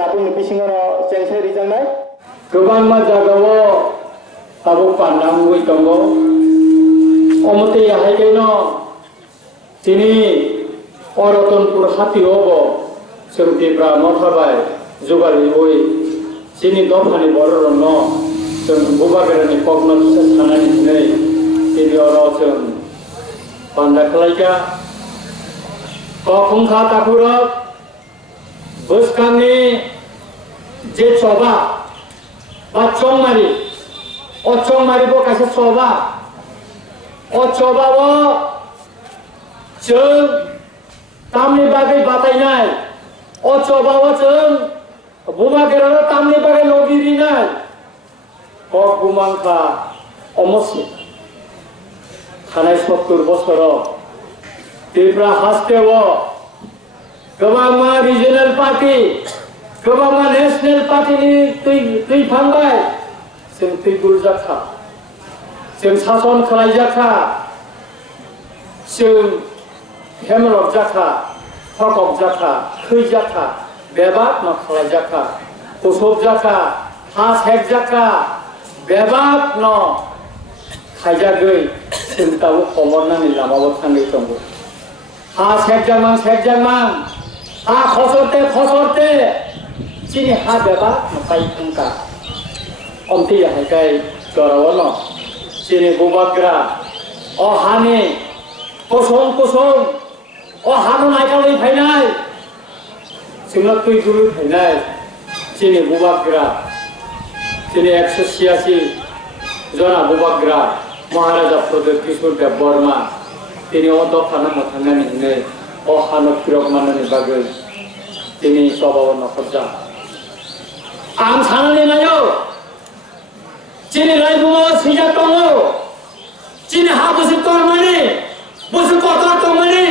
tabung pisingono cengse rijangnaय गोबां मा जागावो ताबो पान्नांगुइ दंगो अमते हायगैनो तिनि अरतनपुर हातियावबो जों देब्रा मथाबाय जगारिवै जिनि दफानि बररन जों बुबागेरानि पग्न फिसा सानानि दिनै दिनै अराव जों बान्दा खालायगा कफुंखा ताकुरक बोसखांनि जे सभा बा चंमारि अ चंमारिबो कासे सभा अ सभाबो जों तामनि बागै बातायनाय अ सभाबो जों बुबागेरानो तामनि बागै लगिरिनाय कक बुमांखा अमसि थानाय 70 बोसोराव देब्रा हास्टेवो गोबां मा रिजनेल पार्टी गोबां मा नेशनेल पार्टीनि दै फांबाय जों थैगुल जाखा जों सासन खालायजाखा जों हेमलक जाखा फकक जाखा खै जाखा बेबाक मा खालायजाखा उसब जाखा हास हेक जाखा बेबाक न खायजागै जों दाबो खमरनानै लामाबो थांगै दंबो हा सेकजांमां हा खसरते चिनि हा बेबा नपाय थंका अमति हायगाय गरावनो चिनि बुबाग्रा अ हानि कसम अ हानो नायगालै फायनाय जोंना तैगुलु फायनाय चिनि बुबाग्रा चिनि 186 जना बुबाग्रा महाराजा प्रदीप किशोर देव बर्मा তিনি অদফানা মথাঙ্গানি হিনে অহানো ফিরক মানানি বাগৈ তিনি সবাও নখরজা আম সানানি নায়ো চিনি রাইবুমো সিজা তঙ্গো চিনি হা বসে তোর মানে বসে কতর তো মানে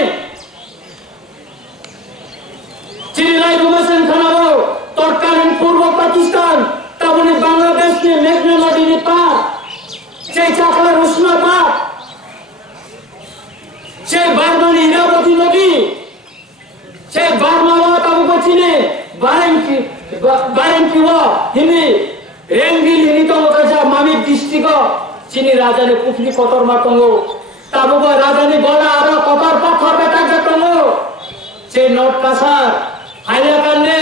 চিনি রাইবুমো সেন খানাবো তৎকালীন পূর্ব পাকিস্তান তাবনি বাংলাদেশ নি মেঘনা নদী পার সেই চাকলার উষ্ণপাত সেই বারমানি ইরাবতী নদী সেই বারমাওয়া তাবুকো চিনে বারেঙ্কিওয়া হিনি রেঙ্গিল হিনি তঙ্গা মামি ডিস্ট্রিক্ট চিনি রাজানি পুফলি কতর মাতঙ্গ তাবুকো রাজানি বলা আর কতর পাথর বেটা যাতঙ্গ সেই নট কাসার হাইলাকান্ডে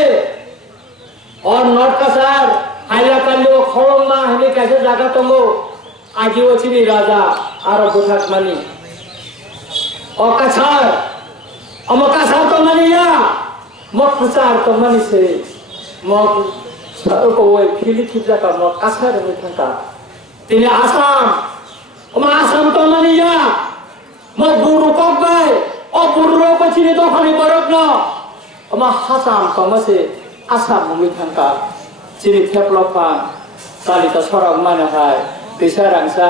और नॉर्थ कासार हाइलाकांडे ও খরমা হিনি কাছে জায়গা তঙ্গ আজিও চিনি রাজা আর বুথাক মানি Okasar, Omakasar to maniya, Mokasar to manise, Mok satu kau pilih kita kan Mokasar ni kita. Tini Asam, Oma Asam to maniya, Mok buru kobai, O buru ko cini to kali barok no, Oma Hasam to masih Asam mungkin kita. Cini teplokan, tali ta sorang mana hai, desa rangsa,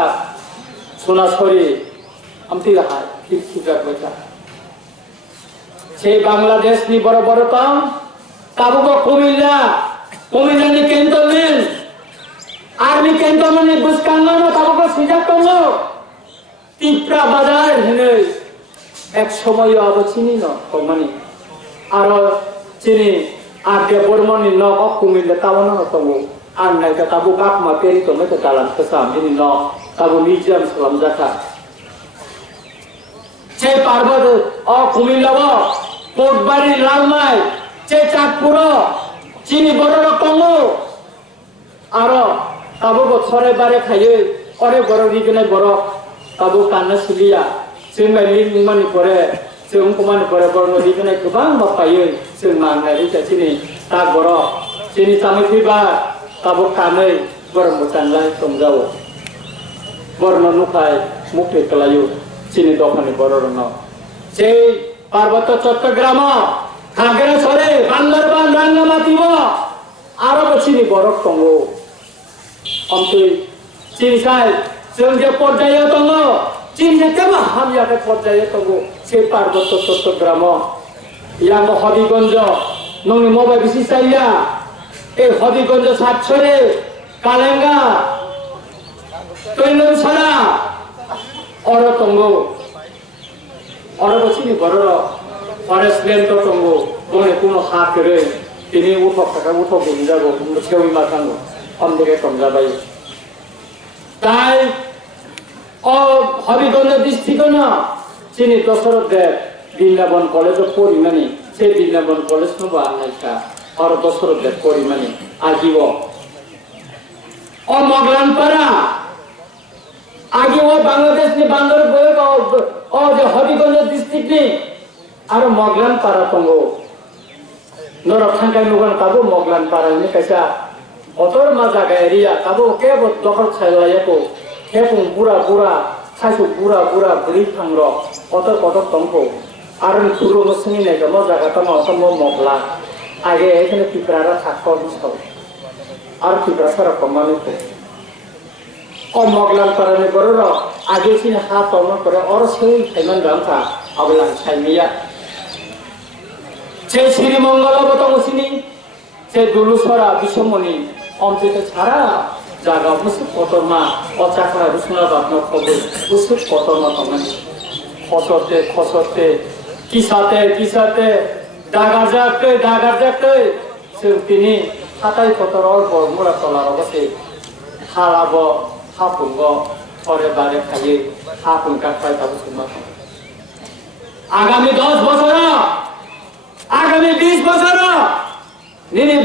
sunasori, amti hai. সেই বাংলাদেশ নি বড় বড় কাম তাবুকো কুমিল্লা নি cantonment army cantonment নি বুসকাঙ্গানো তাবুকো সিজাকঙ্গ টিপ্রা বাজার হিনে এক সময় অবচিনি ন কমানি আর চিনি আগে বর্মনি ন কুমিল্লা তাবনো তঙ্গ আর নাইকা তাবু কাকমা পেরি তো মেতে দালান কেসাম জিনি ন তাবু মিউজিয়াম সালাম জাখা সেই পার্বত অ কুমিল্লাব কোটবাড়ি লালমাই সেই চাঁদপুর চিনি বড় রকম আর তাবো বছরে বারে খাইয়ে অরে বড় রিজনে বড় তাবো কান্না সিলিয়া जों लिंक मानि परे जों कमानि परे बरन रिजने गोबां बापायो जों मांनाय चिनि ता बर' चिनि तामै फैबा ताबो कानै बर मोजांलाय समजावो बरन नुखाय मुक्ति खालायो চিনি দোকানে বড় রঙ সেই পার্বত্য চট্টগ্রাম খাগড়াছড়ে বান্দরবান রাঙ্গামাটিব আরো চিনি বড় দङ অন্তে চিনি সাই जों যে পর্যায়ে দङ চিনি কেবা হামিয়াকে পর্যায়ে দङ সেই পার্বত্য চট্টগ্রাম ইয়াং হবিগঞ্জ নংনি মোবাইল বিসি চাইয়া এই Habiganj সাতছড়ে Kalenga তৈলছড়া Oro tunggu, oro bocini bororo, forest land to tunggu, boleh kuno hak kere, তিনি উঠক থাকা উঠক যাবো কেউই মাথাঙ্গ অন্ধকে কম যাবাই তাই হবিগঞ্জ ডিস্ট্রিক্ট না চিনি দশরথ দেব বৃন্দাবন কলেজ পরিমাণে সেই বৃন্দাবন কলেজ নবা আনাইকা আর দশরথ দেব পরিমাণে আগিব মগলান পাড়া আগে বাংলাদেশ নি বান্দর যে হবিগঞ্জ ডিস্ট্রিক্ট নি আর মগলান পাড়া তঙ্গ নরক থাঙ্কাই নুগান কাবো মগলান পাড়া নি কাইসা অতর মা জায়গা এরিয়া কাবো কেব দখল খাইলাইয়াকো কেপুং বুড়া বুড়া খাইসু বুড়া বুড়া বুড়ি থাংর অতর কতক তংকো আর পুরো মুসলিম নাই মো জায়গা তমা অতম মগলা আগে এখানে পিপড়ারা থাকো বুঝাও আর পিপড়া সারা কমানিকো মগলান পাড়ানি বড় আগে সিনে হা তর্ম করে অর সেই খাইমান রামকা আবলান সাইমিয়া সে শ্রীমঙ্গল বতমসিনী সে দুলুসরা বিশ্বমণি অমৃত ছাড়া জাগা মুসুক কতমা অচাকরা রুসনা বাপনা খবর মুসুক কতমা কমানি খসতে কিসাতে দাগার যাকতে সে তিনি হাতাই কতর অল্প মুড়া তলার অবশ্যই হালাব হাপুঙ্গ পরে বারে খাইয়ে হাপুং কাটপাই তাবো সুমা আগামী 10 বছর আগামী 20 বছর নিনে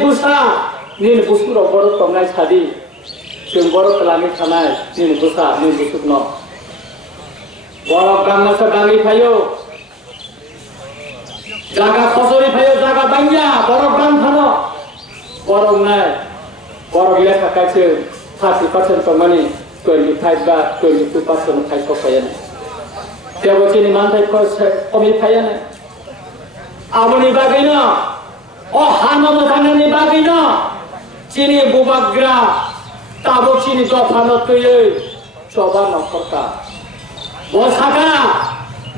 বুসুর বড় তমনাই ছাদি जों बर' खालामि थानाय निन बुसा निन बुसुक न बरफ गांनासो गांगि फायो जागा खसरि फायो जागा बांगिया बरफ गां थानो बरफ नाय बरफ लेखा कायसो 30% तमानि 25 बा 22% खायसो फायानो तेवो चिनि मानथाय कमि फायानो आबनि बागैनो हामा मोखांनि बागैनो चिनि बुबाग्रा ताबो चिनी दफानो तैयै चबा नखरका बसाका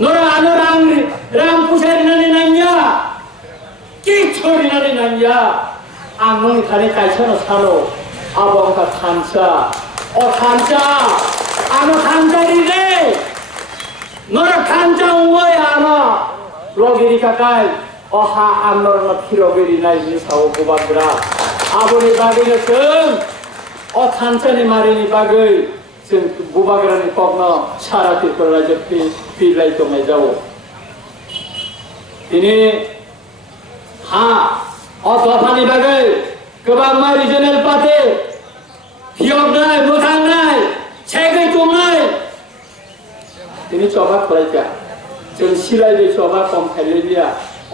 नोरा आनो रां पुसारिनानै नांया कि छोरिनानै नांया आं नोंनि थाने कायसानो सानो आबंका खानसा आनो खानसारि रे नोरा खानसा उय आनो रगिरि काकाय अहा आनोरन थिरगिरि नायनि साव गोबाग्रा आबोनि बागैनो जों थानसानि मारिनि बागै जों बुबाग्रानि कगनो सारा तिरफोर रायजो पिलाय दंनाय जावो दिनै हा दफानि बागै गोबां मा रिजनेल पार्टी फियगनाय मोखांनाय सेगै दंनाय दिनै चबा खलायका जों सिलायदै चबा कम खायलायलिया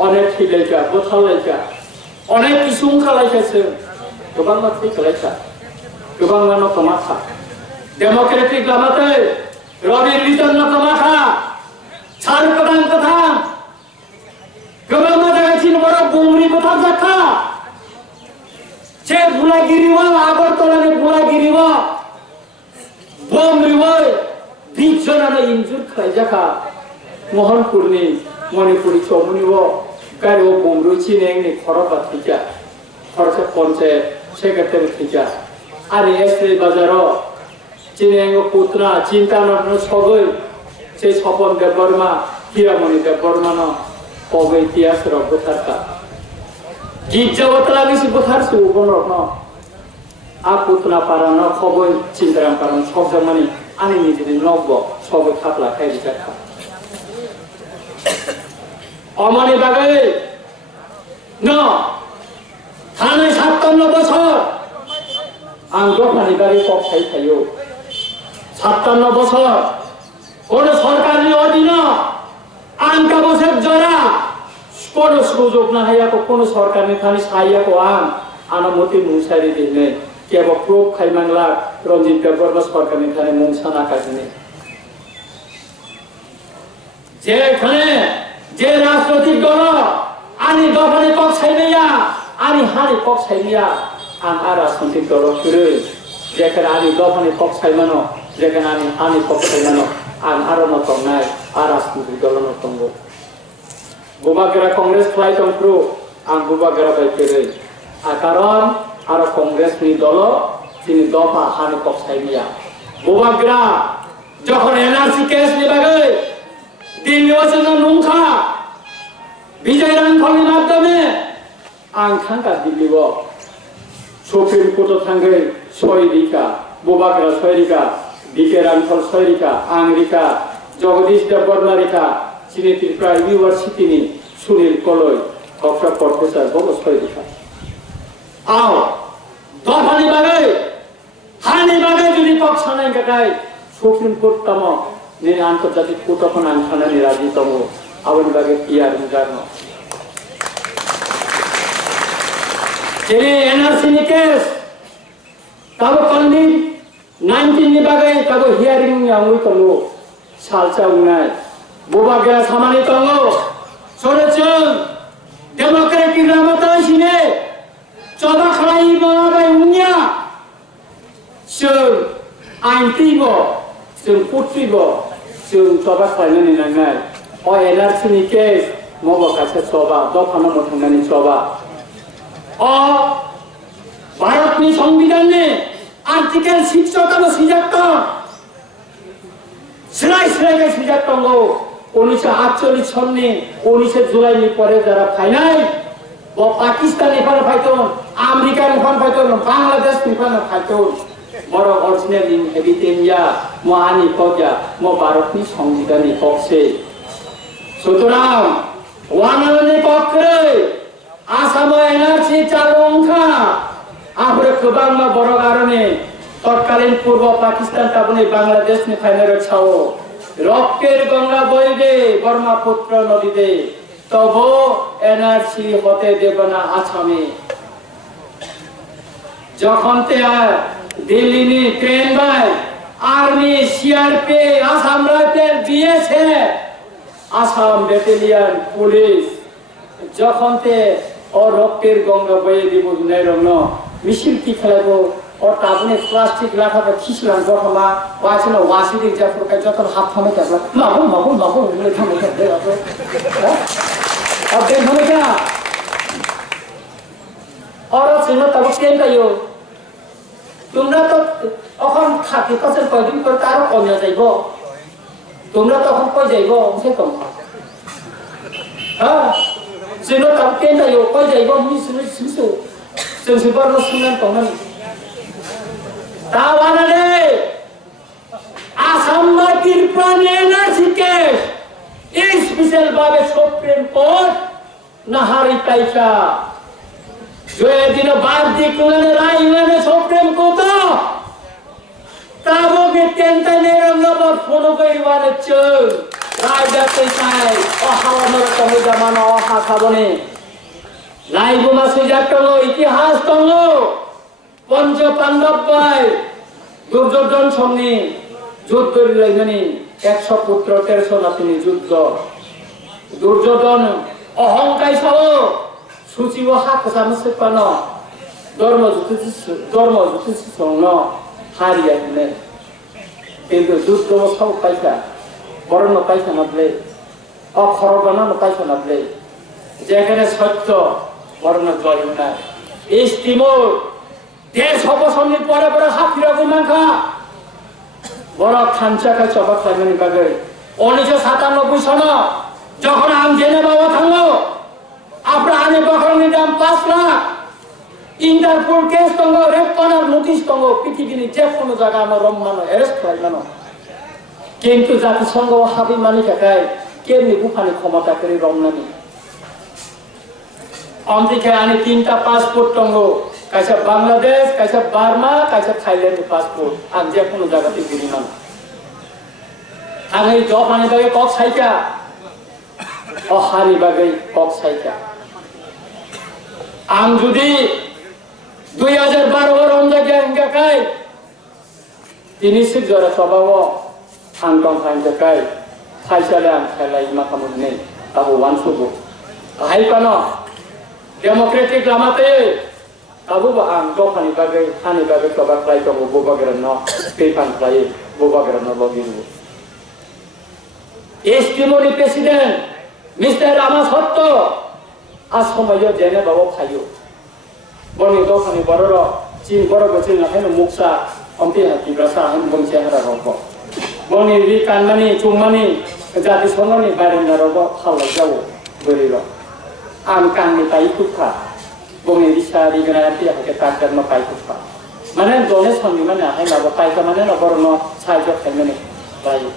अनेक थैलायका बोथावलायका अनेक किसुं खालायकासो गोबां माथै खालायका गोबां मानो कमाखा डेमोक्रेटिक लामाते रवि लिटन न कमाखा छार कदान कथा गोबां माजागा चिन बड़ बुंगरी कथा जाखा से बुलागिरिवा आगरतलानि बुलागिरिवा बमरिवै 20 जनानो इन्जुर खालाय जाखा मोहनपुरनि मणिपुरी चौमुनिवो गारिव बुंगरु चिनेंनि खरबा थैजा खरसे पंचायत सेक्रेटारि थैजा आरे एस्ट्रे बाजारो चिनेंगो पुतना चिंता ननो सगै से सपन देवबर्मा हिरामणि देवबर्मानो कगै इतिहास र बुथारका गिज्जावतला निसि बुथार सुबनरनो आ पुतना पारानो खबै चिंताराम पारानो सबजमानि आनि निजिनि नगबो सबै खापला खायरि जाखा अमानि बागै न थानै 57 বছর आं दफानि बागै कब थायो 57 বছর কোন সরকারি অধীন आंका बसर जरा कोन सुযোগ না হাইয়াকো কোন সরকারनि थानि सायाको आना मति मुसारि दिने केबो प्रूफ खाइमांला रंजित देवबर्मा सरकारनि थानि मुंसाना काजिने जे राजनैतिक दल आनि दफानि पक्ष छैनया आनि हानि पक्ष छैनया आं राजनैतिक दल फिरो जेखाने आनि दफानि पक्ष छैमानो जेखाने आनि हानि पक्ष छैमानो आं आरो नतंनाय राजनैतिक दल नतंगो बुबाग्रा कांग्रेस फ्लाइट अंफ्रु आं बुबाग्रा बायफेरै कारण आरो कांग्रेसनि दल जिनि दफा हानि पक्ष छैनया बुबाग्रा যখন এনআরসি কেস নিবাগৈ দিন নির্বাচন নুংখা বিজয় রাংখলनि মাধ্যমে ang thangka diblibo Supreme Court thangge soirika bobagra soirika Bikerangkol soirika angrika Jagadish Debornarika sini Tripura University ni Sunil Koloi Dr. Professor bogo soirika Ao dofani bagai hani bagai judi paksa nai kakai Supreme Court tamo ni antarjatik court kon angkhana ni raji tamo awani bagai PR jarno jadi NRC ni case tabo konni 19 ni bagai tabo hearing yang ui tamo salsa unai boba gera samani tamo sorechun democratic ramata sine coba khalai bagai unya sung antibo sung putribo sung coba khalai ni nangai o NRC ni case moba kase coba do khana mothangani coba भारतनि संविधाननि article 6 सिजाक्ट सिलाय सिजाक्ट 1948 सननि 19 जुलाइनि परे Zara final व पाकिस्ताननिफ्राय फायतोन आमेरिकानिफ्राय फायतोन बांलादेशनिफ्राय फायतोन बर original इनहेबिटेन्टया महानि कजा म भारतनि संविधाननि पक्षे सुतरां वानानि पक्षे आसाम NRC चालुंखा आफरे गोबां बर' कारणे तत्कालीन पूर्व पाकिस्तान ताबुनि बांलादेश नि फाइनाल छाओ रक्तेर गंगा बइबे ब्रह्मपुत्र नदीते तबो NRC হতে দেব না আসামে যখন তে দিল্লি নি train by army CRP Assam রাজ্যের দিয়েছে আসাম ব্যাটালিয়ন পুলিশ যখন তে और रक्तेर गंगा बये দিব নাই রং মিছিল কি খেলাবো और ताबने प्लास्टिक लाखा पर खिसलां गथमा वासिनो वासिदि जाफुरका जतन हात थामे थाब्ला माबो ले थामे थाबे आबो अब देख हमें क्या और सिनो तब केन कायो তোমরা তো এখন 30% কয়দিন করে তার কমে যাইবো তোমরা তখন কই যাইবো সে কম হ্যাঁ Sino tamken tayo ko jay go mi susu sensibar no sunan tongan tawana le asam ma tirpan NRC case special babe Supreme Court nahari taika jo dino baad dikulane rai ngane Supreme Court tabo ke tenta neram no phono kaiwane chul Raja Tesai, hawa mereka zaman kabone. Laibu masih jatuh itihas tongo. Ponco Pandav bai, Duryodhan somni, যুদ্ধের লাইনে 100 পুত্র 1300 নাতিনি যুদ্ধ Duryodhan অহংকার সহ সুচিব হাত সামসে পান ধর্ম যুদ্ধ সঙ্গ হারিয়া দিলে কিন্তু যুদ্ধ সব পাইছা বরণ পাইছা নাবলে অখরগণ পাইছা নাবলে যেখানে সত্য বরণ জয় না ইস্তিমোর দেশ অবসন্নির পরে পরে হাফিরা গুমাখা বড় খানচাকা চবা খাইমানি বাগে 1997 সন যখন আম জেনে বাবা থাকলো আপনার আনে বকরনি দাম 5 লাখ ইন্টারপোল কেস তঙ্গ রেপ করার নোটিশ তঙ্গ পৃথিবীর যে কোনো জায়গা আমার রমমানো অ্যারেস্ট খাইমানো কিন্তু জাতিসংঘ হাবি মানি থাকায় কেমনি বুফানি ক্ষমতা করে রমনানি অন্তিকে আনি 3টা পাসপোর্ট তঙ্গ কাইসা বাংলাদেশ কাইসা বার্মা কাইসা থাইল্যান্ডের পাসপোর্ট আর যে কোনো জায়গাতে ঘুরি না আগে জব আনি বাগে কক সাইকা অহারি বাগে কক সাইকা আম যদি 2012 রমজাকে অঙ্কাকাই তিনি সিজরা স্বভাব আংটং ফাইনকাকাই খাইসালে আম খেলাই মাখামুদ নেই তাবো ওয়ানসুবো হাই পানো ডেমোক্রেটিক লামাতে তাবো আম দোকানি বাগে খানি বাগে সবা ক্লাই তবো বোবাগের ন পেপান ক্লাই বোবাগের ন লগিরু এস্টিমোরি প্রেসিডেন্ট মিস্টার রামাসত্ত আজ সময় জেনে বাবু খাইও বনি দোকানি বড় চীন বড় গছিল না কেন মুখসা অন্তে হাতি ব্রাসা হাম বংশে হারা রব বনি রি কানমানি চুমানি জাতি সঙ্গনি বারেন্দা রব খাওয়া যাও বলিল আম কাননি তাই তুখা bumi bisa digenai tiap kita akan mapai kupa. Mana dones kami mana hai nabo pai ke mana nabo no sajok kami ni bayi.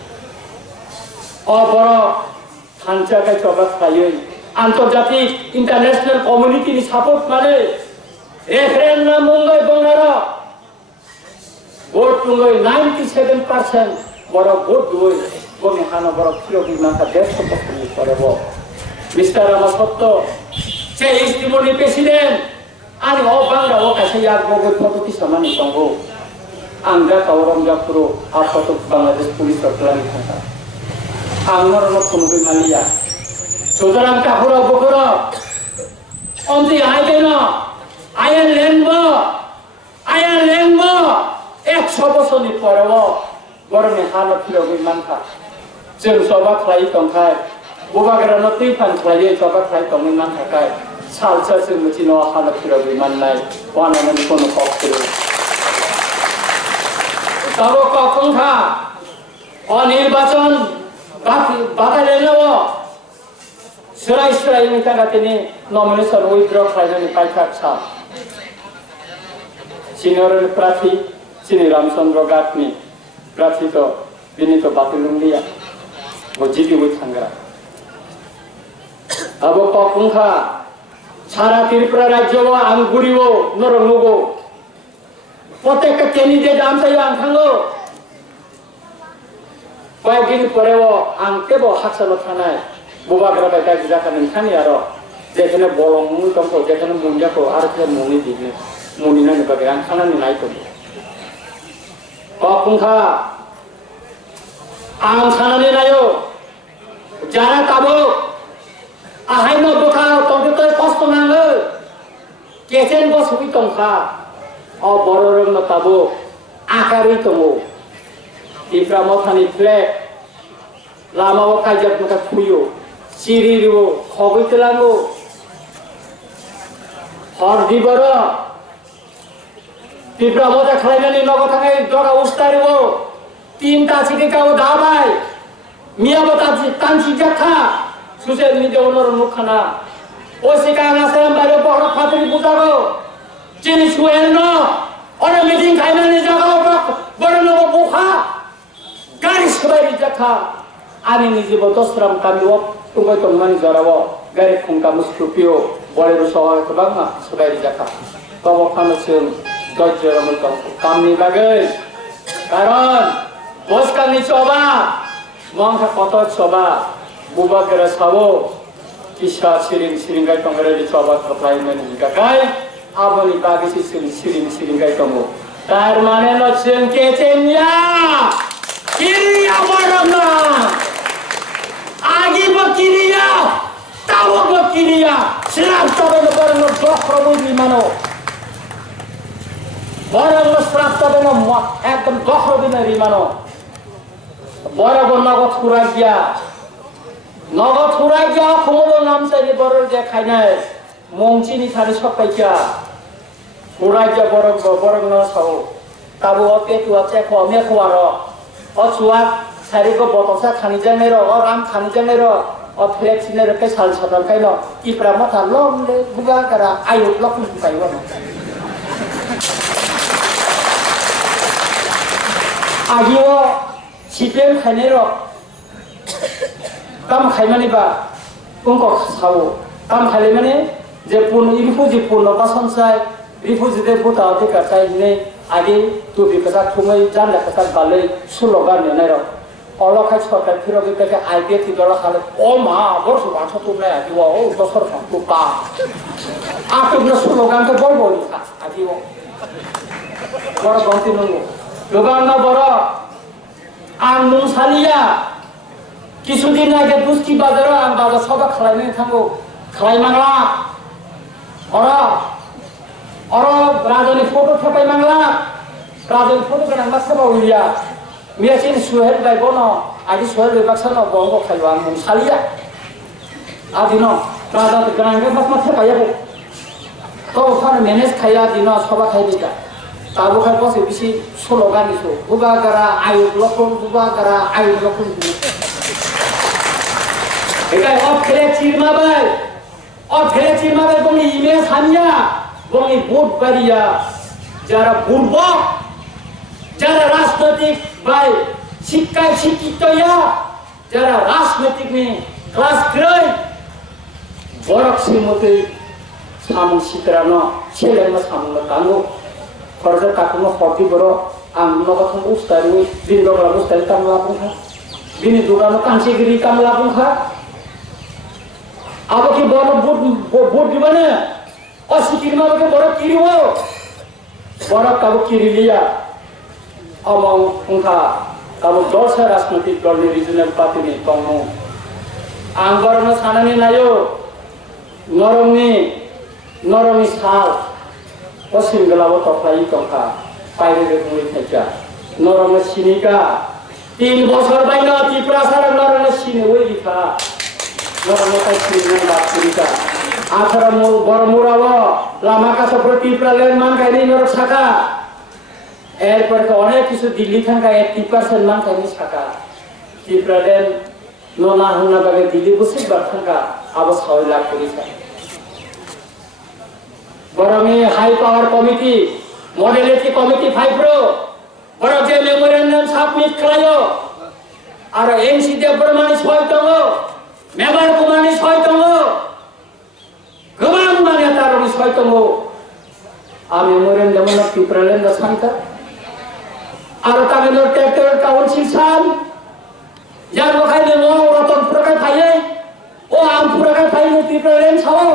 Oh boro hanca ke coba kayu antarjatik international community ni support mana referendum mungai bangara vote mungai 97% boro vote dua bumi hana boro kilo di mana desh support ni pada bo. Mr. Ramasotto, saya istimoni presiden. Ani bangga kasih ya gogo foto kisah mani tunggu. Angga orang Japuro apa tu Bangladesh polis terkelan kata. Anggar no penuhi Malia. Saudara kahura bokora. Onti ayah lengbo. Sobo ni perawo. Borne hana pilogi manka. Jeng sobat lagi tongkai. Bukan nanti pan klien coba klien kami nak kai salsa semacam no hal kira biman lai wana nanti kono kok kira. Kalau kau kongha, anil bacaan baca lelawa. Serai ini kita ni nominasi withdraw klien ni pakai sah. Senior prati, sini Ramchandra Gatni, prati tu ini tu batilung dia, wajib withangga. Abo kokungha sara Tripura rajyo angguriwo noronggo protek candidate am saya angkango kayakgini porewo angkebo haksano thanai bubagra baita gijakan thani aro jekhane bolong mui kamko jekhane munja ko ar ke muni digne muni na bagai angkana ni nai to kokungha angkana ni nayo jara tabo ahai no buka komputer pos penangga kesen bos hui tongka bororong no tabo akari tomo Tripura thani flag lama wa kajak maka kuyo siri riwo khobi telango hor dibara Tripura mota khlainani nogo thangai doga ustariwo tinta chike kau dabai mia bata tanchi jakha Susah ni dia orang mukana. Osika ngasam baru pohon patri bukago. Cini suerno. Orang meeting kainan ni jaga baru nopo buka. Garis kembali jaka. Ani ni jibotos ram kami wak tunggu tunggu jarawo. Garis kung kamu stupio. Boleh rusuh kebangga kembali jaka. Kau kamu sing dojor ramu kami bagai. Karon bos kami coba. Mangka kotor coba. Buba kera sabo kisah siring gai tongre di coba apply men jika kai aboni bagi siring gai tongo tar mane no cengke cenya kiri abarana agi bakiriya tawo bakiriya serap tawo no barang dokhrobu di mano barang no serap tawo no ekdom dokhrobu di mano barang nagot kuragya Naga turai ja kumolo nam sari boror ja khainai mongchi ni thari sokai ja turai ja boror no sau tabu oke tua che ko me ko aro o chuak sari ko botosa khani jane ro o ram khani jane ro o flex ne ro ke sal sadal kai no ipra mata lom le buga kara ayu lok ni kai wa agiwo sipen khane ro tam khaimani ba ungko sawo tam khaimani je pun refugee pun ba sansai refugee de buta te ka sai ne age tu bi kasa thumai jan la kasa balai slogan ne ro olo khai sorkar phiro bi ka idea ti dora khale o ma bor su ba chotu na agi wa o to sor tu pa a tu na slogan ka bol bol agi wo bor gonti nu slogan na bor ang mung salia কিছুদিন আগে দুষ্টি বাজার বাজার সবা খাইনি থাকো খাই মাংলা ওরা রাজনী photo ঠেপাই Mangla রাজনী photo কেন সবা উইয়া মিয়াছিন সুহেল বাইব ন আদি সুহেল বিভাগসা ন বঙ্গ খাইবা মুং সালিয়া আদি ন রাজা গ্রাঙ্গে বাসমা ঠেপাইয়া তো ওখানে ম্যানেজ খাইয়া দিন সবা খাই দিতা তাবো খাই বসে বেশি স্লোগান দিছো বুবা গারা আয়ু লক্ষণ বুবা গারা আয়ু লক্ষণ Ikai of kere chirma bai, ফেলেছির মাঝে বলি ইমেজ হানিয়া বলি বুট বাড়িয়া যারা পূর্বক যারা রাজনৈতিক ভাই শিক্ষায় শিক্ষিত যারা রাজনৈতিক নিয়ে ক্লাস 3 বরক সিমতে সামু শিখরানো ছেলেমা সামু কানো খরজা কাকুনো ফর্টি বড় आंनो का तुम उस तरह में दिन दोगला उस तरह काम लापुं खा दिन दुकानों कांची गिरी काम लापुं खा अब की बड़ो बोट गimana और सिकिर में के बड़ो किरी वो बड़ो कब किरी लिया अमंग उनका कब दोसा राजनीतिक दल ने रीजनल पार्टी ने कांगो आंगर में सानने नायो नरमी साल पश्चिम गलावो तोफाई तोफा বাইরে মুই থাকা নরম সিনিকা 3 বছর বাইনা ত্রিপুরা সারা নরম সিনি ওই লিখা নরম তাই সিনি বাতিকা আছরা মো বড় মোরাও লামা কাছে ত্রিপুরা লেন মান গাইনি নরম শাখা এরপর তো অনেক কিছু দিল্লি থাকা 80% মান গাইনি শাখা ত্রিপুরা লেন ননা হুনা বাগে দিল্লি বসে বাথাকা আবস 6 লাখ করিছা বড়মি high power committee Modality Committee 5 Pro, para je memorandum submit kelayo, ara MC Debromani soy tongo, member kumani soy tongo, kemang mani taroni soy tongo, a memorandum na Tipralen na santa, ara kami no Sector Council san, yang mo kay mo roton purakai paye, o ang purakai paye no Tipralen sao.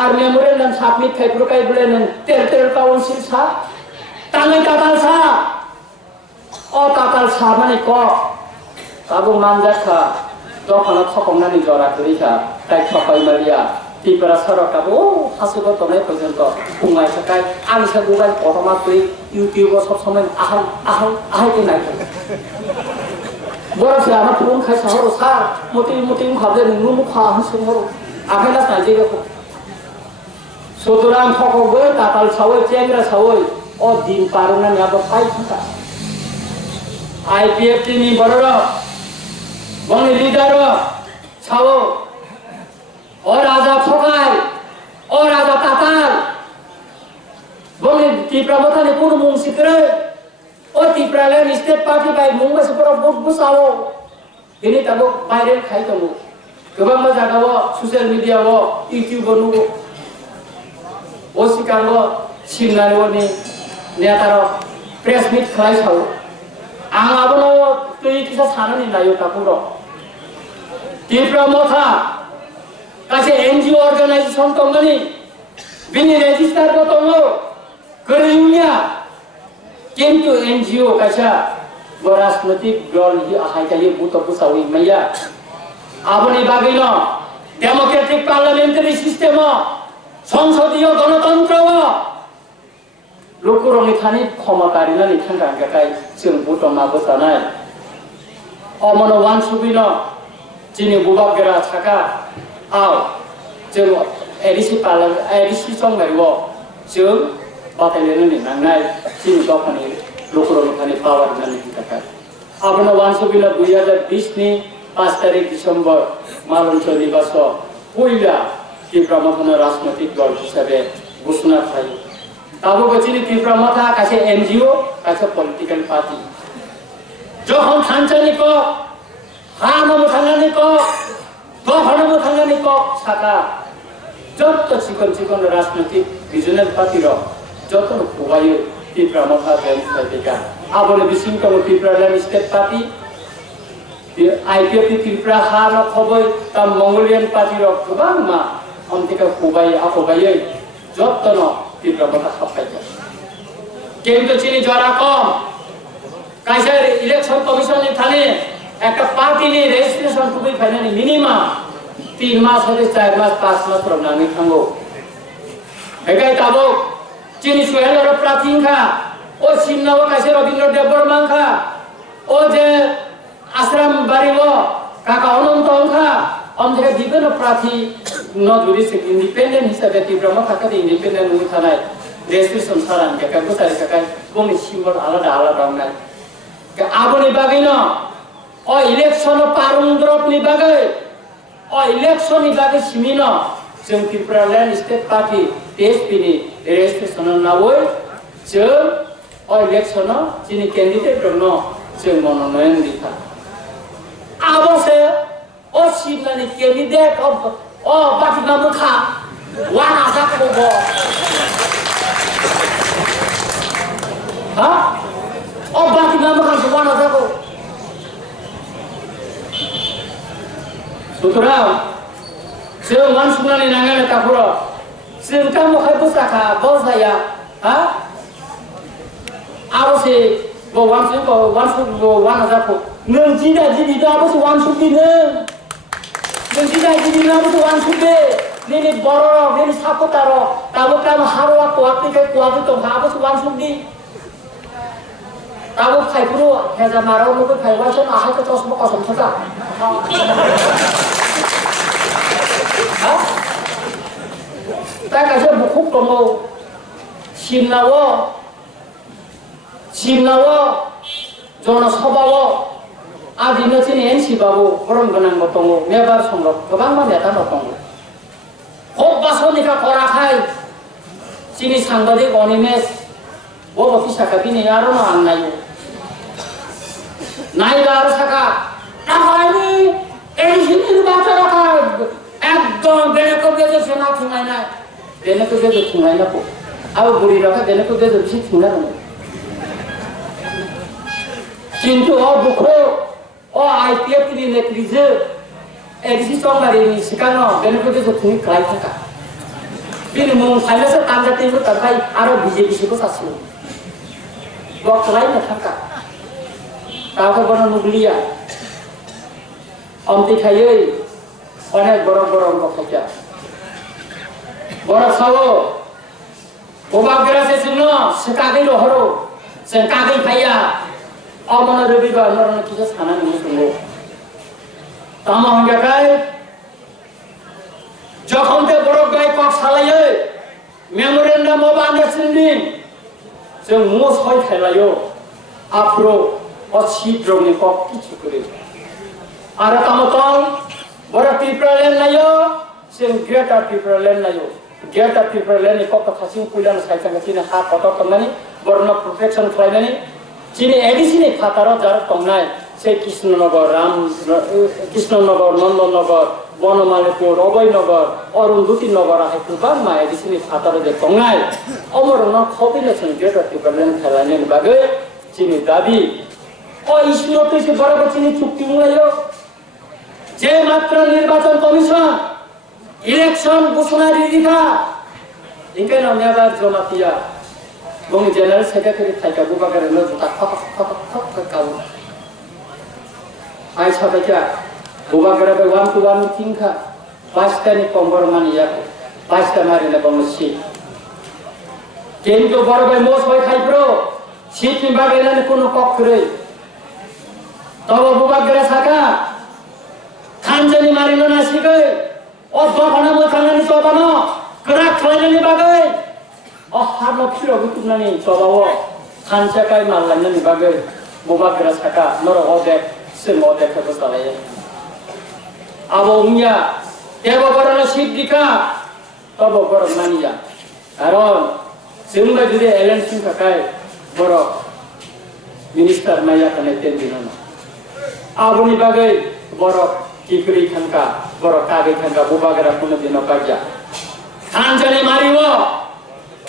R memorandum submit খাই প্রকাই বলেন তের council সা তানে কাতাল সা ও কাতাল সা মানে ক কাবু মানজাখা দখানা থকমনানি জরা করিছা তাই থকাই মারিয়া ত্রিপুরা সরকারও হাসুগ তনে পর্যন্ত বুঙাই থাকায় আমি সে গুগাই পরমা তুই ইউটিউব সব সময় আহাইতে নাই বড় সে আমার পুরন খাই শহর সা মতি ভাবে নুনু খা হাসু মরো আহেলা নাই যে সুতরাং সকলকে কাতাল সাওই চেংরা সাওই ও দিন পারনা নিয়াব পাই থাকা আইপিএফ নি বড় বনি লিডার সাও ও রাজা ফকাই ও রাজা কাতাল বনি ত্রিপুরা মথানি পুরো মুংসিকরে ও ত্রিপুরা স্টেট পার্টি বাই মুংবাস পুরো বুট বুসাও ini tabu বাইরে খাই তাবো গোবাং জায়গাও সোশ্যাল মিডিয়াও ইউটিউব নু ওসিকাঙ্গ সিমনারওনি নেতার প্রেস মিট খাই সাও আং আবনো তুই কিসা সানানি নাইও কাপুরো ত্রিপুরা মথা কাছে এনজিও অর্গানাইজেশন তঙ্গনি বিনি রেজিস্টার কো তঙ্গ করিউনিয়া কিন্তু এনজিও কাছা রাজনৈতিক দল হি আহাইকাই বুত বুসাউই মাইয়া আবনি বাগিন ডেমোক্রেটিক পার্লামেন্টারি সিস্টেম সংসদীয় গণতন্ত্র লোকরনি থানি ক্ষমতারি না নিথান গাঙ্গাকাই जों बुटमा बोसानाय अमन वान सुबिन जिनि बुबागेरा छाका आव जों एडिसि संगाइव जों बातायलेनो नि नांनाय जिनि दफानि लोकरनि थानि पावार जानि थाखाय आबन वान सुबिन 2020 नि 5 तारिख डिसेम्बर मालঞ্চ दिवस पयला ত্রিপুরা মথানো রাজনৈতিক দল হিসাবে ঘোষণা হয় তাবো বচিনি ত্রিপুরা মথা কাছে এনজিও কাছে পলিটিক্যাল পার্টি যখন থানচানি ক হানম থাঙ্গানি ক দহনম থাঙ্গানি ক শাখা যত চিকন রাজনৈতিক রিজনাল পার্টির যত খুবাই ত্রিপুরা মথা জেনসাইটিকা আবলে বিশিংকম Tripura state party IPF Tripura হান খবই তা মঙ্গোলিয়ান পার্টির গোবাং মা অন্তিকা খুবাই আখবাই যতন ত্রিপুরা মথা খাপাইছে কিন্তু চিনি জরা কম কাইসার ইলেকশন কমিশন থানে একটা পার্টি নিয়ে রেজিস্ট্রেশন খুবই ফাইনালি মিনিমাম 3 মাস হতে 4 মাস 5 মাস রমনানি থাঙ্গো হেগাই তাবো চিনি সুহেলর প্রাথিংখা ও সিন্নাও কাইসার রবীন্দ্র দেববর্মাংখা ও যে আশ্রম বাড়িব কাকা অনন্ত অংখা অন্ধে বিভিন্ন প্রার্থী নজুরি সে ইন্ডিপেন্ডেন্ট হিসাবে ত্রিপুরা মথাকে ইন্ডিপেন্ডেন্ট হয়ে থানায় রেজিস্ট্রেশন সারান কাকা গোসাই কাকাই বংনি সিম্বল আলাদা নাই আবনি বাগै न अ इलेक्शन पारुंद्रप नि बागै अ इलेक्शन नि बागै सिमिन जों त्रिपुरा लेण्ड स्टेट पार्टी TSP नि रेजिस्ट्रेसन नावै जों इलेक्शन जिनि कैंडिडेट दङ जों मनोनयन दिखा आबोसे ओ सिमनानि कैंडिडेट ओ पार्टी नामखा वाना जाखौबो हा ओ पार्टी नामखा वाना जाखौ सुतरां जों मानसुनानि नांगाने तापुरा जों कामखाय बुसाखा बजाया हा आबोसे वाना जाखौ नों जिदा जिदि आबोसे वानसुदि नों जिदा जिदि आबोसे वानसुदि नेने बरो नेने सापतारो ताबो काम हारवा कोआतिके कोआति तो आबोसे वानसुदि ताबो खायपुरो हेजा माराव नुबो खायवासन आहाय को तसमो कसम सजा हा ता कासे बुखुक दङ सिमनावो जनसभावो आदिनो चिनि NC बाबु गरम गोनांबो दङ मेबार संरक गोबां नेता दङ हब्बासनिका कराखाय चिनि सांबादिक अनिमेश वो अफिसाखा दिनै आरो ना आंनायो नायगार साखा ताहायनि NC निर्वाचनखा एकदम बेनेको गेजेर सेना थुंनायनाय बेनेको गेजेर थुंनायनाखौ आरो बुरि राखा बेनेको गेजेर सि थुंनाय दङ किन्तु बुखो IPF नि नेतृत्व एडिसि संगारिनि सिगाङाव बेनेको गेजेर थुंनि खालाय थाखा बिनि मुं फाइनासो तानजातिबो ताखाय आरो BJP सिबो सासियो बखलायनो थाखा ताखौ बन नुगलिया अमति खायै अनेक गरम बखाया बरा सावो ओबाग्रासे जोंनो सकागै रहरो जों कागै फाया अमन रबिबार नरन किसा सानानै मुसुंगो तामा हंगाखाय যখন তে বড় গাই কক সালাयो मेमोरेंडम अफ आन्डारस्टैंडिंग जों मो सय खायलायो आफ्रो असिद्रनि কক किछु करे आरो तामतल बड़ा त्रिपुरा लेण्ड नायो जों ग्रेटर त्रिपुरा लेण्ड नायो ग्रेटर त्रिपुरा लेण्ड কক खासिं कुइलान साइथांगा चिनि हा कत तंनानि बरना प्रोटेक्शन खालायनानि चिनि एडिसिनि फाताराव जार तंनाय से कृष्णनगर नंदनगर बनमालीपुर अभयनगर अरुंधति नगर है गोबां मा एडिसिनि फाताराव जे तंनाय अमरना खबिनो जों ग्रेटर त्रिपुरा लेण्ड खालायनायनि बागै चिनि दाबि इस्युनो तैसे बराबर चिनि चुक्ति मुलायो जे मात्र निर्वाचन कमिशन इलेक्शन घोषणा दिखा इनके नाम मेबार जमातिया गंनि जनरल सेक्रेटारि थाइका गुबागार न जुता खप काबु आइ साबायखा गुबागार बे 1 to 1 मीटिंग खा 22 तानि कंबर मानिया 22 ता मारिना बंगसि केनतो बरबाय मोस होय खाइप्रो सिटनि बागैनानै कोनो कक्रै तब गुबागार साका खानजनि मारिनो नासिगै ओ दफाना मोखांनानि सबानो गोरा खालायनायनि बागै ओ हारनो फिरो बुथुमनानि सबावो खानसाकाय माललायनायनि बागै गुबागार साका नर अदेक जों अदेकखौ सालायो आबो उमिया देव बरनो सिट दिखा तब बर मानिया कारण जोंबो जुदि एलएनसी थाखाय बर मिनिस्टार माया कने तेन दिनो आबोनि बागै बर किकरी थांका बर कागै थांका बुबागरा कुनो दिनो काजा खानजानि मारिवो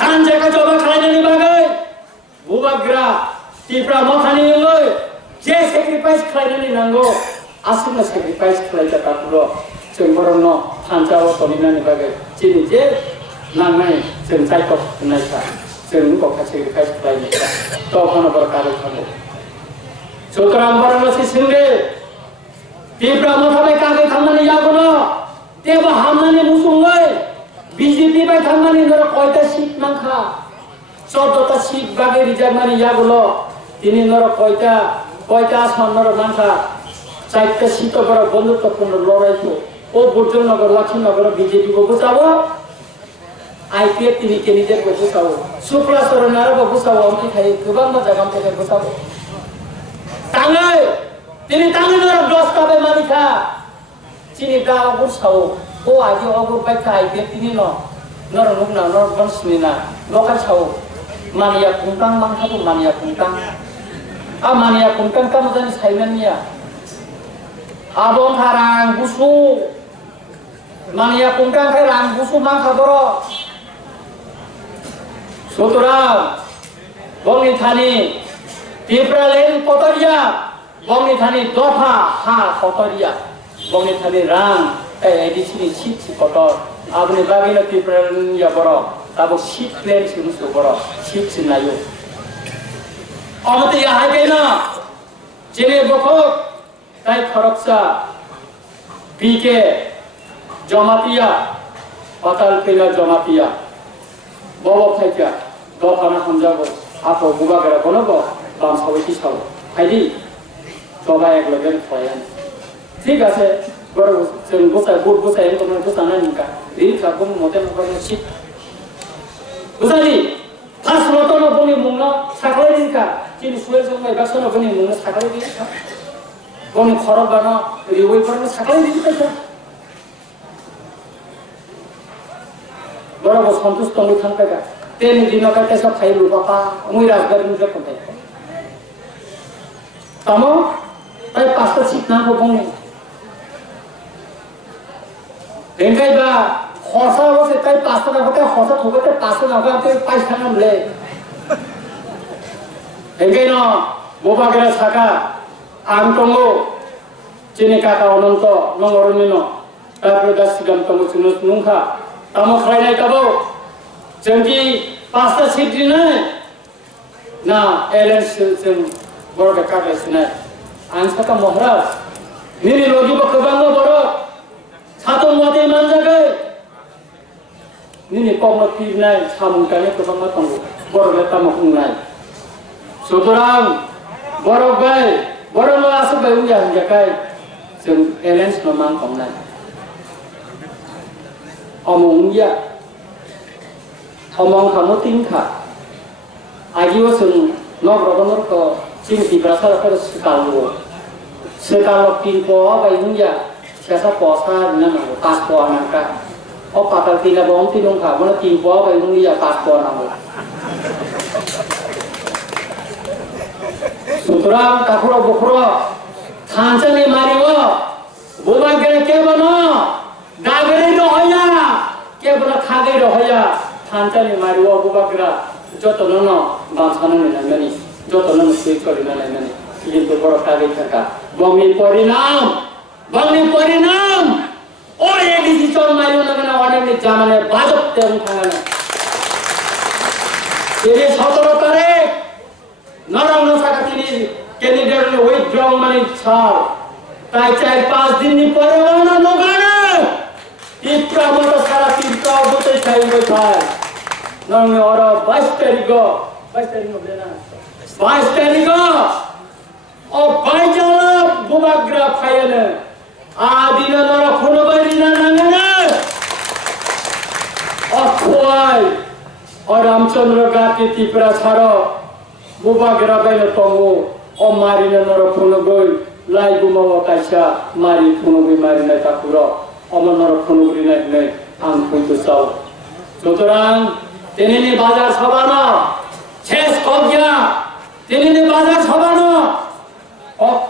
खानजाका जबा खालायनायनि बागै बुबागरा त्रिपुरा मथानि लै जे सेक्रिफाइस खालायनायनि नांगौ आसिना सेक्रिफाइस खालायजा तापुरो जों बरनो खानजाव तनिनानि बागै जिनि जे नांनाय जों जायखौ होनायखा जों गखा सेक्रिफाइस खालायनायखा तखनो बर कागै थांगौ सुतरां बरनो सिसिंदे त्रिपुरा मथाबाय कागै थांनानै याबनो तेबो हामनानै मुसुङै बीजेपी बाय थांनानै नर कयता सीट नांखा 14 ता सीट बागै रिजार्भनानै याबलो तिनि नर कयता आसन नर नांखा 4 ता सीट बर बंधुत्वपूर्ण लड़ाइखौ ओ बुर्जनगर लक्ष्मीनगर बीजेपी को बुझावो IPF तिनि कैंडिडेट को बुझावो शुक्ला सरनारो बुझावो अमति थाय गोबां जागाम थाय बुझावो ताङै तिनि ताङै नर 10 ता बे मानिखा चिनि दाव बुझावो o aji ogur pai kai be tini no nor nukna nor bonsmina lokal chau mania kungtang mangka tu mania kungtang mania kungtang kamu tadi saiman ya abong harang busu mania kungtang kai rang busu mangka boro sutura bongi thani Tipralen kotoria bongi thani dofa ha kotoria bongi thani rang di sini sit kotor abni bagina Tipralen ya boro tabo sit plan sinu boro sit sinayo amati ya haikena jene bokok tai kharoksa pike jamatia patal pela jamatia bobo thaika dofa na hamjago apo buba gara konobo বাম সবাইকে সব খাইদি সবাই এক লগে খায়ান ঠিক আছে বড় जों গোসাই বুট গোসাই তোমরা গোসানা নিকা এই কাকম মতে মকরন শীত গোসালি ফাস রতন বনি মুংনা সাকলাই নিকা চিনি সুয়েল সঙ্গে বাসন বনি মুংনা সাকলাই দি বনি খরব বানা রিওই করন সাকলাই দি কইতা বড় সন্তুষ্ট নি থাককা তেন দিনকাতে সব খাইলু বাবা মুই রাজগার মুজে কোথায় Tamo, tay pasta chip na ko bong. Engkai ba, hosa ho se tay pasta na ko hosa thobe tay pasta na ko tay paisa nam le. Engkai no, boba gara saka, amtongo, chini kaka ononto, nongoroni no, tapre das sigam tomo chunus nungha, tamo khrai nai tabo, jengki pasta chip na, na elen sim বড় কাকা শুনে আনসাকা মহারাজ নিরি লোগি বকবাঙ্গ বড় ছাতো মতে মান জাগে নিনি common পীর নাই সামুন কানে কবাঙ্গ তঙ্গ বড় নেতা মকুং নাই সুতরাং বড় ভাই বড় লো আসে বাই উয়া জাকাই जों এলেন্স নমান কম নাই অমং ইয়া অমং খামো তিনখা আগিও जों নব রবনর ক Sing di berasa ada sekalo pinpo bayunya siasa posa dengan paspo anaka oh patal tina bong tinung kamu pinpo bayunya paspo anaka sutra kakuro bukuro kancani mariwo bukan kira kebano dageri dohaya kebano kageri dohaya kancani mariwo bukan kira joto nono bangsana nani joto nang sweet kori na nai কিন্তু বড় কাগে থাকা বমি পরিণাম ও এই decision Mario না কেন অনেক জামানে বাজতে আমি থাকা না এই 17 তারিখ নরম নসাকা তিনি ক্যান্ডিডেট উইথড্র মানে ছাড় তাই 4-5 দিন পরে না নগানে ইত্রা মতো সারা তিনটা অবতে চাইবে ভাই নরম ওরা 22 তারিখ হবে না 22 তারিখ ও বাইজালা বুবাগ্রা ফায়ালে আদিনা নরা খনবারিনা নাঙ্গনা অখওয়াই ও রামচন্দ্র গাতি ত্রিপুরা ছাড়ো বুবাগ্রা বাইলে তঙ্গো ও মারিনা নরা খনগই লাই গুমাও কাইসা মারি খনগই মারিনা তাকুর অমর নরা খনগরি নাই আং কইতো চাও সুতরাং তেনে বাজার সবানো শেষ কবজা তেনে বাজার সবানো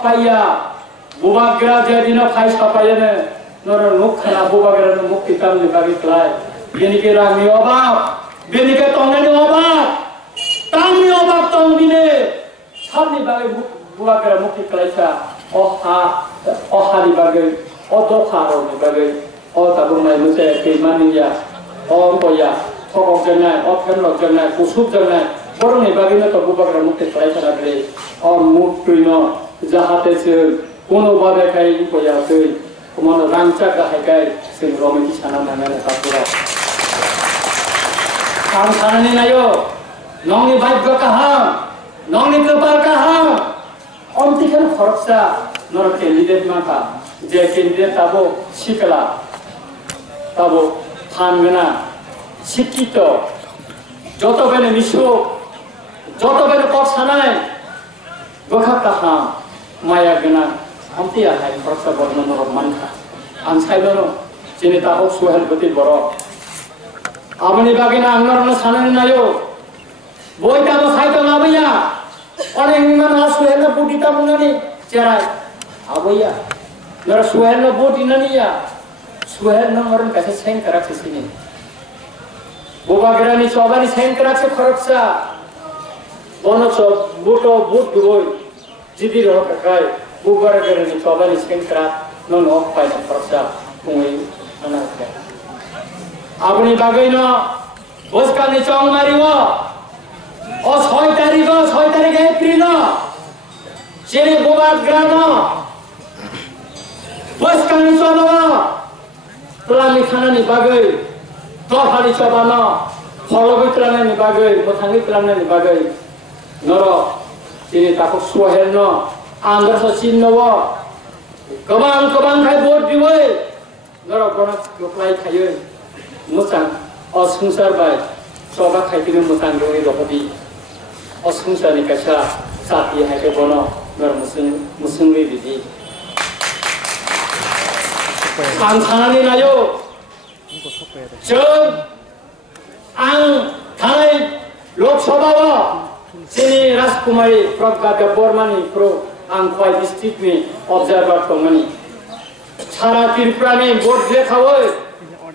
পাইয়া বুবাগ্রা যেদিন খাই সাপাইনে নর মুখ খানা বুবাগ্রা মুক্তি কামনি বাগি ক্লাই বেনিকে রামি অভাব বেনিকে তঙ্গনি অভাব তামনি অভাব তঙ্গিনে সামনি বাগে বুবাগ্রা মুক্তি ক্লাইসা অহারি বাগে অদখারনি বাগে অতাবুমাই মুসে কেমানিয়া অপয়া সকক জনাই অফেনলক জনাই কুসুব জনাই বরনি বাগিনে তো বুবাগ্রা মুক্তি ক্লাইসা রাগরে মুখ তুইন जाहाते जों कोनोबाबे खाय उपयाखै कमनो रांचा गाहायखाय जों रमेथि साना नांगोन तापुराव आं साननानै नायो नंनि भाग्य काहाम नंनि कपाल काहाम अमतिखान खरकसा नर केन्डिडेट माखा जे केन्डिडेट ताबो सिकला ताबो फानगोना शिक्षित যতবেলে মিশো যতবেলে পছানায় বখা কাহাম माया गना हमती आहाय खरसा बर्णन रमानखा आं साइबनो sini takut suhel betul borok. Abani bagina anggar na sanan nayo. Boy tabo sai to abaya. Orang iman na suhel na budi tamu nani cerai. Abaya. Nara suhel na budi nani ya. Suhel na orang kasih seng kerak sini. Boba gerani sobani seng kerak se khoroksa. Bono sob buto but duboy. Jadi roh kakai. Boba gerani sobani seng kerak. Non ok pai khoroksa. Kungui anak. Abani bagina bos kani chong mariwa. O 6 tarik April sini boba grana. Bos kani cholawa. Telami khana ni bagai. Tofali chobana. Pholobi telana ni bagai. Mothangi telana ni bagai. Noro sini takut suhel no. Anggar so chinno wa. Kabang khai bot diwe. Noro kono koplai khaye. Musang osungsar bai soba khaitime musang goi lokodi osungsar ni kasa sati haike bono nor musung ni bidi santhani nayo jong ang thanai lok sabha wa sini Rajkumari Prabgata Bormani pro ang khoi district ni observer tongmani sara Tripura ni board lekha hoy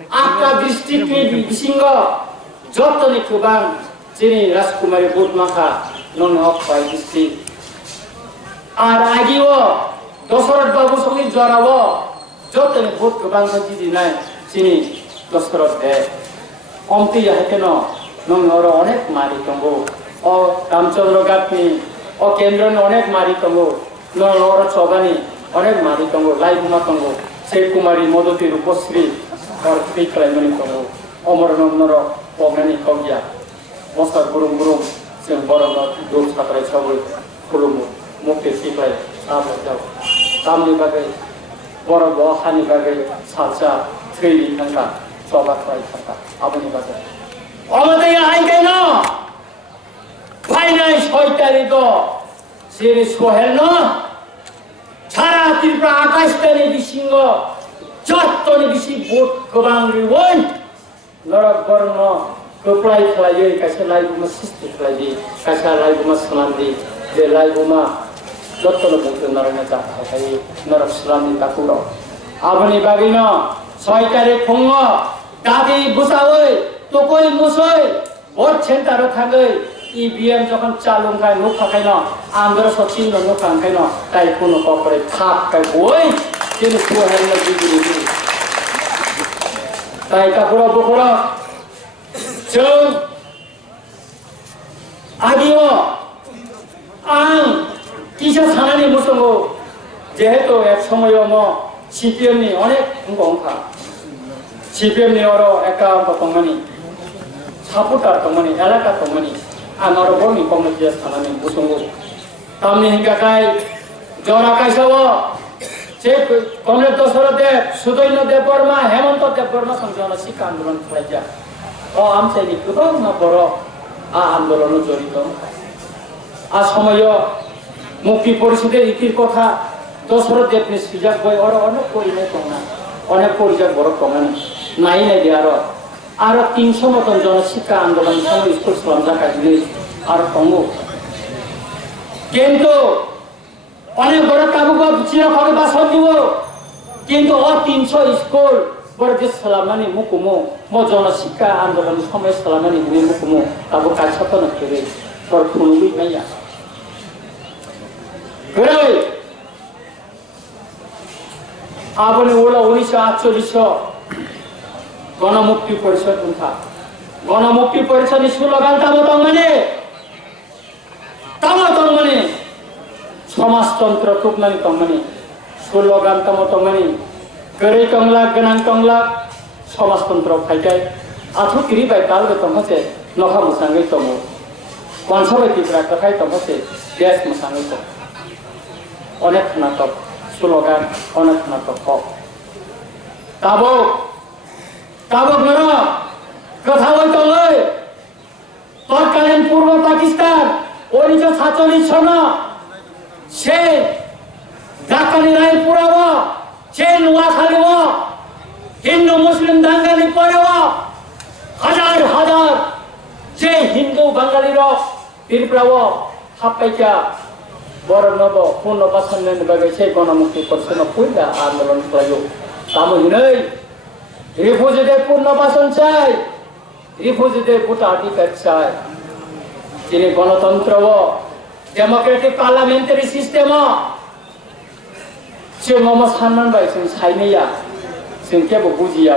Akta district ni bisingo joto ni kubang sini Rajkumari board maka non hok khoi district ar agiwo Dosharat babu songi jorawo joto ni board kubang ka jidi nai sini Dosharat de omti jahekeno non oro onek mari tongo o Ramchandra Gatni o kendra ni onek mari tongo non oro chobani onek mari tongo lai buma tongo Sel Kumari Modoti Rupasri और peak लाइमनी करो अमर नमरो ओगनानी कौया मस्तर गुरुम से बरम दो छात्र छबो खुलुमु मुक्ति सिपाय साब जाओ तामनि बागै बर बहानि बागै साचा थैनि थांगा सभा खाय थांगा आबनि बागै अमते आइकेन फाइनाल 6 तारिख सिरि सोहेल न सारा त्रिपुरा 28 तारिख बिसिंग Jatuh ni bisi bot kebang riwan, lorak berno keplai kelajai kasih lagi rumah sistem kelajai kasih lagi rumah selandi, de lagi rumah jatuh ni bot naranya tak kasih narak selandi tak kurang. Abani bagina, 6 tarik punga, tadi busawai, tokoi musai, bot centar thangai, EVM jokon calon kai nuk kai na, andra sochin nuk kai na, tai kuno kopre thap kai boy. Kini suhel lagi dulu. Tai kapura jeng agiwo ang kisah sana ni musuho jehetu ek somoyo mo CPM ni onek ongkha CPM ni oro eka potongani saputar tongani elaka tongani amaro boni komitias sana ni musuho tamni hingga kai jora kai sawo Cek Komret Dosharat Dev, Sudoino Dev Burma, Hemanto Dev Burma samjana Sikh Andolan khlaija. O amse ni kubang na boro a andolon jorito. A somoyo mukti porishode itir kotha Dosharat Dev ni sijak boy oro onek koi nai tongna. Onek porijak boro tongani. Nai diaro. Aro 300 moton jana Sikh Andolan somoy school salamja kajini aro tongo. Kento অনেক বড় কাবুক চিরা করে বাসন দিব কিন্তু ও 300 school বড় যে সালামানি মুকুমো মজন শিক্ষা আন্দোলন সময় সালামানি দুই মুকুমো কাবু কাজ হতো না করে তোর ফুলবি মাইয়া করে আপনি ওলা 1948 গণমুক্তি পরিষদ উঠা গণমুক্তি পরিষদ স্লোগান তামতং মানে সমাজতন্ত্র টুকনানি তংমানি স্লোগান তংমানি গरै তংলা গনাং তংলা সমাজতন্ত্র ফাইকাই আথু কিরি বাই তালবে তংহসে নখা মুসাঙ্গै তমো কনসাবাই তিপ্রা কথাই তংহসে দেশ মুসাঙ্গै তম অনেক নাটক স্লোগান অনেক নাটক তাবো গর কথা বই তংই তৎকালীন পূর্ব পাকিস্তান 1947 সন সে ডাকানি রায় পুরাবো সে নোয়াখালীব হিন্দু মুসলিম দাঙ্গানি পরেও হাজার হাজার যে হিন্দু বাঙালিরা ত্রিপুরাও হাপ্পাইকা বড় নব পুনর্বাসনের বাগে সেই গণমুক্তি প্রশ্ন পুইলা আন্দোলন খালাयो তামহিनै রিফিউজিদের পুনর্বাসন চাই রিফিউজিদের ভোটাধিকার চাই যিনি গণতন্ত্র ডেমোক্রেটিক পার্লামেন্টারি সিস্টেम जों मा साननांबाय जों साइनाया जों केबो बुजिया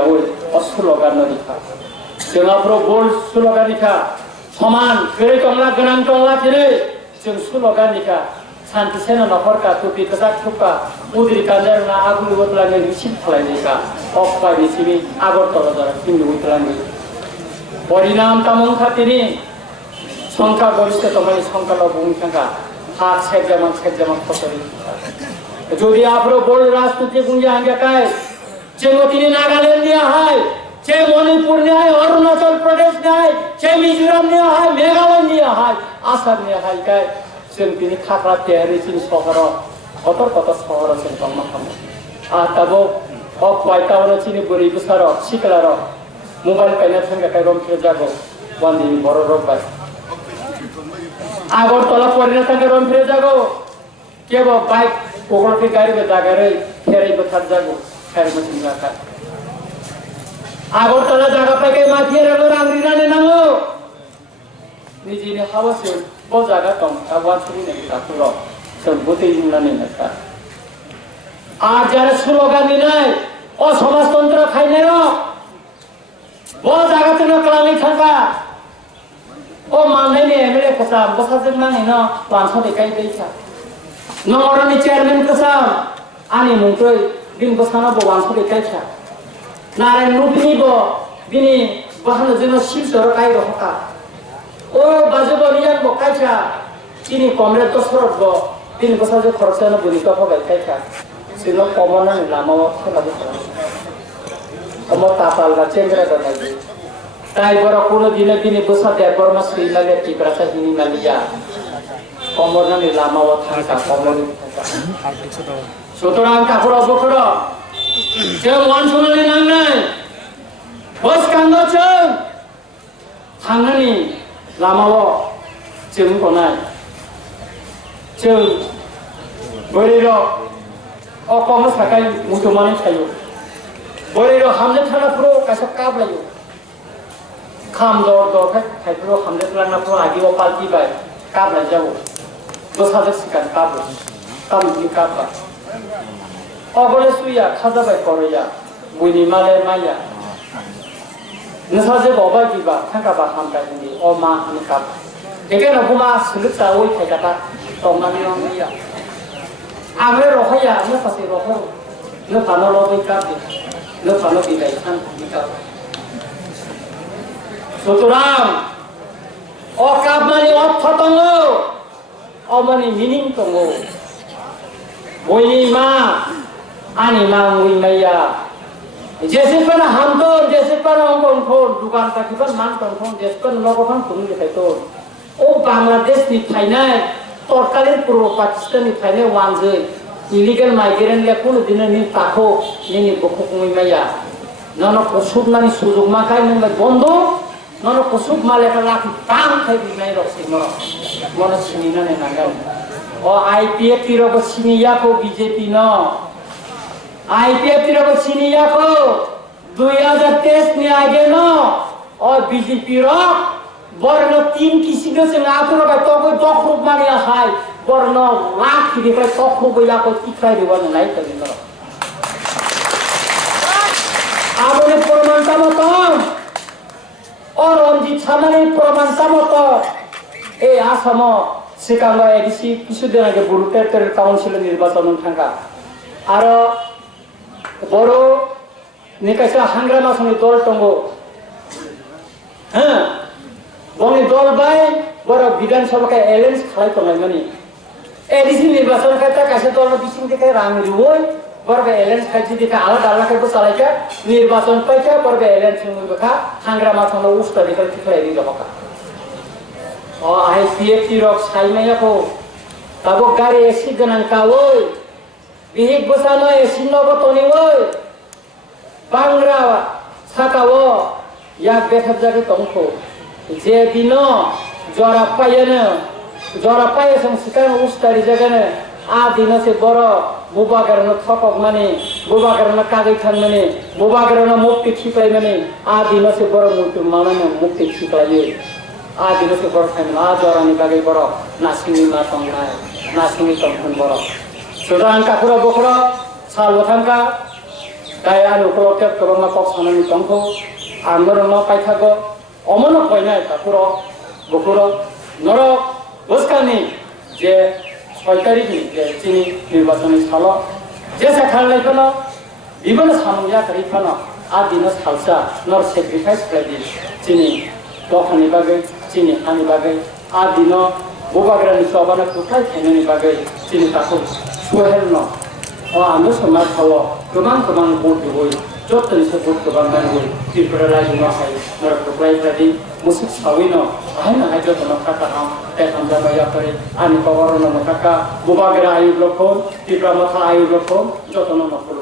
स्लगान निखा जोंहाफ्राव बल स्लगान निखा समान गैरै टंला गोनां टंला जेरै जों स्लगान निखा शान्ति सेना नखरका टुपि कजाक थुपा उद्रि कान्दारना आगुलि बदलाङै मिसिन खालायनायका अक्पाय बिसिबि आगरतला जरा किमि उतलाङै परिणाम तामं खातिनि संख्या गरिष्ठ तमानि संख्याल बुंखांगा हात सेकजामान खसरि যদি আপনার বড় রাজনৈতিক আঙ্গিকায় যে তিনি নাগাল্যান্ড নেওয়া হয় যে মণিপুর নেওয়া হয় অরুণাচল প্রদেশ নেওয়া হয় যে মিজোরাম নেওয়া হয় মেঘালয় নেওয়া হয় আসাম নেওয়া হয় গায় जों তিনি খাকড়া তেয়ারি চিন শহর কত শহর আছে জন্মখাম আর তাবো অকপাইতাওনো চিনি বুড়ি বুসার শিকলার মোবাইল পাইনা থাকা কাইরম ফিরে যাবো ওয়ান্দি বড় রোগ বাই আগরতলা পরিণত থাকা রম ফিরে যাবো কেবল বাইক कोकड़े गाड़ी में जागरे फेरे बथार जागो फेरे में चिंगा का आगरतला जागा पे के माथिए रगो रांगरीना ने नांगो निजी ने हावा से बो जागा तंग आवाज सुनी नहीं ताकुरो सब बोते जिंगला नहीं नका आज जारे स्लोगान नहीं ओ समाजतंत्र खाइने रो बो जागा तो क्लामी थांगा ओ मांगने ने एमएलए कसा बसा जग मांगे न पांचो देखाई देइसा नगरनि चेयरमैन कसम आनी मुंतै दिन बसाना बवानसो देखायसा नारायण नुबिनि बो बिनि बहानो जोंनो सिमसर काय रखा ओ बाजबो नियान बो कायसा तिनि कमरेड दसरत बो दिन बसाजो खरसानो बुनिका फगाय कायसा सिनो कमना लामाव थलाबो अमो तापालगा चेंग्रा दनाय ताई बरो कोनो दिने बिनि बसा देबरमा श्रीनाले टिप्रासा हिनि नालिया कमरनानि लामाव थांगा कमरनि सुतरां काफुर बखर जों वानसुनानै नांनाय बस कांगो जों थांनानि लामाव जों गनाय जों बोरैर अकम साखाय मुथुमानै थायो बोरैर हामले थानाफ्राव कासा काबलायो खाम दर दर थाइफ्राव हामले थांनाफ्राव आगियाव पाल्टिबाय काबलाय जागौ दसाजों सिगां काबो कामनि काबा अगले सुया खाजाबाय करैया बुनि माले माया नसाजे बावबाय बिबा थांगाबा हामबायनि अ मा हानि काब एकेन गुमा सुलुसा ओइ थाइगाता तमनानि रंनिया आंरे रहाया न फासे रहो न फानो लबै काब न फानो बिलाय सान काब सुतरां अ काब मानि अर्थ दङ अमनि मिनिं दङ बयनि मा आनि मा मुइमाया जेसेपन हामतो जेसेपन अंगनखौ दुकान ताकिपन मान तंखौ जेसेपन लगफान खुनि देखायतो ओ बांलादेश नि फाइनाय तत्कालीन पूर्व पाकिस्तान नि फाइनाय वानजै इलीगल माइग्रेंट ले कोनो दिन नि ताखौ नि बखौ मुइमाया नन कसुबनानि सुजुग माखाय नंला बन्द नन कसुब मालेका लाखि पां खाय बिनाय रसिम मन सिनिना ने नांगौ ओ आईपीएफ तिरको सिनियाको बीजेपी न आईपीएफ तिरको सिनियाको 2023 नि आगे न और बीजेपी र वर्ण 3 किसिमको चाहिँ आफुरो भए तको दखरुप मानिया हाय वर्ण लाख दिखै तखरु गयाको तिखाइ दिवन नाइ तदिन आबले प्रमाणता मत और रंजित सामानि प्रमाणता मत ए आसाम सिगाङाव एडिसि किसुदिन आगे बरु टेरिटरियेल काउन्सिल निर्वाचन थांगा आरो बरो निकायसा हांग्रामा समनि दल दङ हो बंनि दल बाय बर विधानसभाखौ एलायन्स खालायथनाय माने एडिसि निर्वाचन खायता कायसा दल बिसिं देखै रां रुवै बर एलायन्स खायसि देखै आलादा आलादाखौ सालायका निर्वाचन पाइका बर एलायन्स मुबखा हांग्रामा समनि उस्ता देखै थिखायनि दबका आईपीएफ तिरक साइमायाखौ ताबो गारि एसि गोनां कावै बिहिक बसानो एसि नबो तनिवै बांग्रा साकाओ याक बेथाबजाखै तंखौ जे दिनो जरापायो जों सिखां उस्तारि जागानो आ दिनो से बर' बुबागारनो थकक माने बुबागारनो कागै थान माने बुबागारनो मुक्ति थिपाय माने आ दिनो से बर' मुक्ति मानानो मुक्ति थिपायो आ दिनो से बर' थाइम आ जरानि बागै बर' नासिंनि मा तंनाय नासिंनि तंखन बर' सुदां काकुरा बखरा साल बथांका गाय आलु कलकेट गोबां कक सानानि तंखौ आमरनो पाइथागो अमनो पयनाय काकुरा बखरा नरक बसकानि जे 6 तारिखनि जे चिनि निर्वाचननि सालाव जेसा खालायफोनो बिबनो सामुया करिफानो आ दिनो सालसा नर सेक्रिफाइस बायदि चिनि दखाननि बागै चिनि हानि बागै आ दिनो बुबाग्रानि सबानो कुथाय थायनायनि बागै चिनि ताखौ सुहेलनो आंनो समाज खाव गोबां भोट होबोय जतनसे भोट गोबां नांगौ त्रिपुरा रायजोनो हाय नर कुथाय बायदि मुसुक साविनो ahina hajo to nakaka ham te hamza maya kare ani pawaro no nakaka bubagira ayu blokon tipra mata ayu blokon jotono makulu